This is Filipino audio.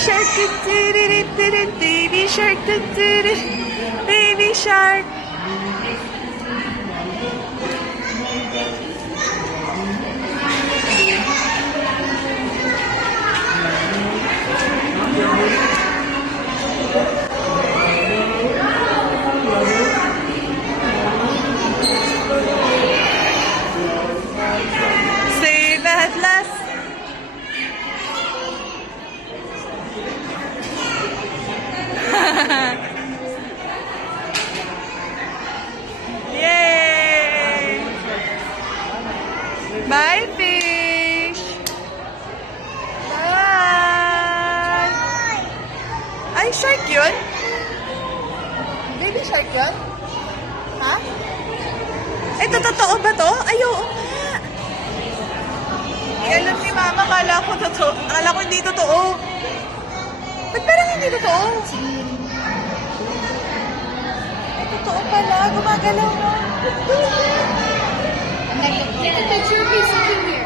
shark, baby shark, baby shark. Save at last. Yay! Bye, fish! Bye! Ay, shark yun? Baby shark yun? Ha? Ito, totoo ba to? Ay, oo nga. Alam ni Mama, kala ko totoo. Kala ko hindi totoo. Ba't parang hindi totoo? Totoo pala, gumagalaw na. Take a picture of me sitting here.